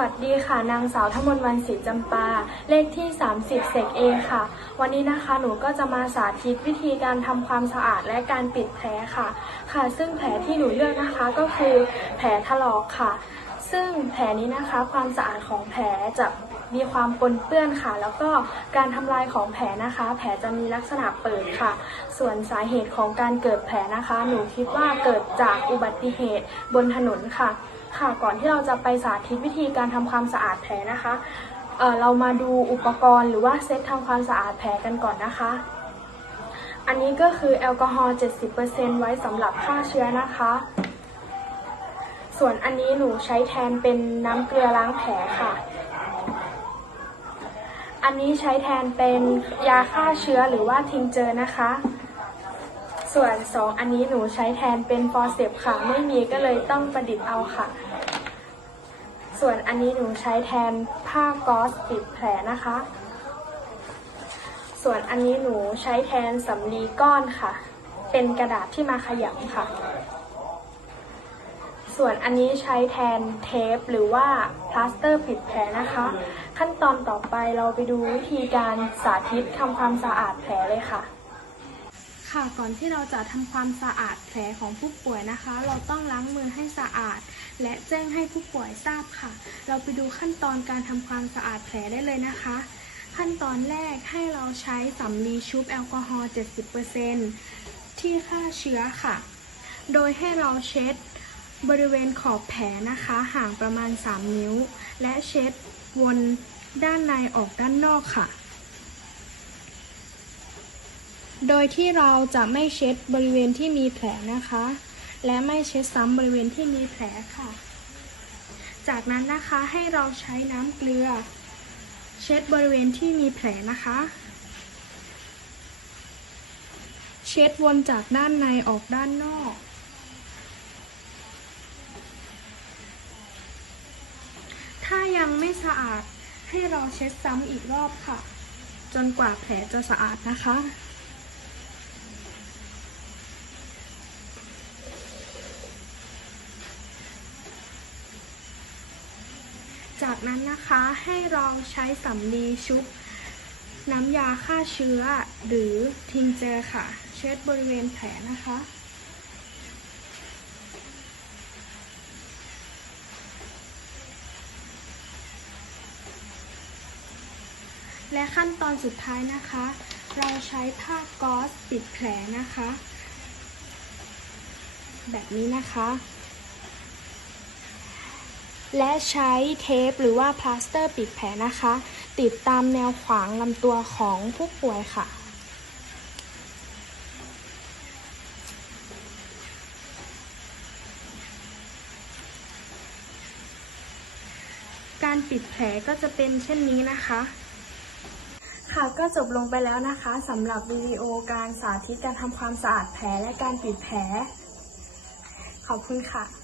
วัสดีค่ะ นางสาวทมนวันศรีจำปา เลขที่ 30เศกเอค่ะ วันนี้นะคะหนูก็จะมาสาธิตวิธีการทำความสะอาดและการปิดแผลค่ะ ค่ะ ซึ่งแผลที่หนูเลือกนะคะก็คือแผลถลอกค่ะ ซึ่งแผลนี้นะคะความสะอาดของแผลจะ มีความปนเปื้อนค่ะ แล้วก็การทำลายของแผลนะคะ แผลจะมีลักษณะเปิดค่ะ ส่วนสาเหตุของการเกิดแผลนะคะ หนูคิดว่าเกิดจากอุบัติเหตุบนถนนค่ะ ค่ะก่อนที่เราจะไปสาธิตวิธีการทำความสะอาดแผลนะคะเออเรามาดูอุปกรณ์หรือว่าเซตทำความสะอาดแผลกันก่อนนะคะอันนี้ก็คือแอลกอฮอล์ 70%ไว้สำหรับฆ่าเชื้อนะคะ ส่วนอันนี้หนูใช้แทนเป็นน้ำเกลือล้างแผลค่ะ อันนี้ใช้แทนเป็นยาฆ่าเชื้อหรือว่าทิงเจอร์นะคะ ส่วนสองอันนี้หนูใช้แทนเป็นฟอร์เซปค่ะ ไม่มีก็เลยต้องประดิษฐ์เอาค่ะ ส่วนอันนี้หนูใช้แทนผ้าก๊อซปิดแผลนะคะ ส่วนอันนี้หนูใช้แทนสำลีก้อนค่ะ เป็นกระดาษที่มาขยำค่ะ ส่วนอันนี้ใช้แทนเทปหรือว่าพลาสเตอร์ปิดแผลนะคะ ขั้นตอนต่อไปเราไปดูวิธีการสาธิตทำความสะอาดแผลเลยค่ะ ค่ะก่อนที่เราจะทำความสะอาดแผลของผู้ป่วยนะคะ เราต้องล้างมือให้สะอาด และแจ้งให้ผู้ป่วยทราบค่ะ เราไปดูขั้นตอนการทำความสะอาดแผลได้เลยนะคะขั้นตอนแรกให้เราใช้สำลีชุบแอลกอฮอล์ 70%ที่ฆ่าเชื้อค่ะ โดยให้เราเช็ด บริเวณขอบแผลนะคะห่างประมาณ 3 นิ้ว และเช็ดวนด้านในออกด้านนอกค่ะ โดยที่เราจะไม่เช็ดบริเวณที่มีแผลนะคะ และไม่เช็ดซ้ำบริเวณที่มีแผลค่ะ จากนั้นนะคะให้เราใช้น้ำเกลือ เช็ดบริเวณที่มีแผลนะคะ เช็ดวนจากด้านในออกด้านนอก ถ้ายังไม่สะอาดให้เราเช็ดซ้ำอีกรอบค่ะ จนกว่าแผลจะสะอาดนะคะ จากนั้นนะคะให้เราใช้สำลีชุบน้ำยาฆ่าเชื้อหรือทิงเจอร์ค่ะ เช็ดบริเวณแผลนะคะ และขั้นตอนสุดท้ายนะคะ เราใช้ผ้าก๊อซปิดแผลนะคะ แบบนี้นะคะ และใช้เทปหรือว่าพลาสเตอร์ปิดแผลนะคะ ติดตามแนวขวางลำตัวของผู้ป่วยค่ะการปิดแผลก็จะเป็นเช่นนี้นะคะ ค่ะก็จบลงไปแล้วนะคะสำหรับวิดีโอการสาธิตการทำความสะอาดแผลและการปิดแผล ขอบคุณค่ะ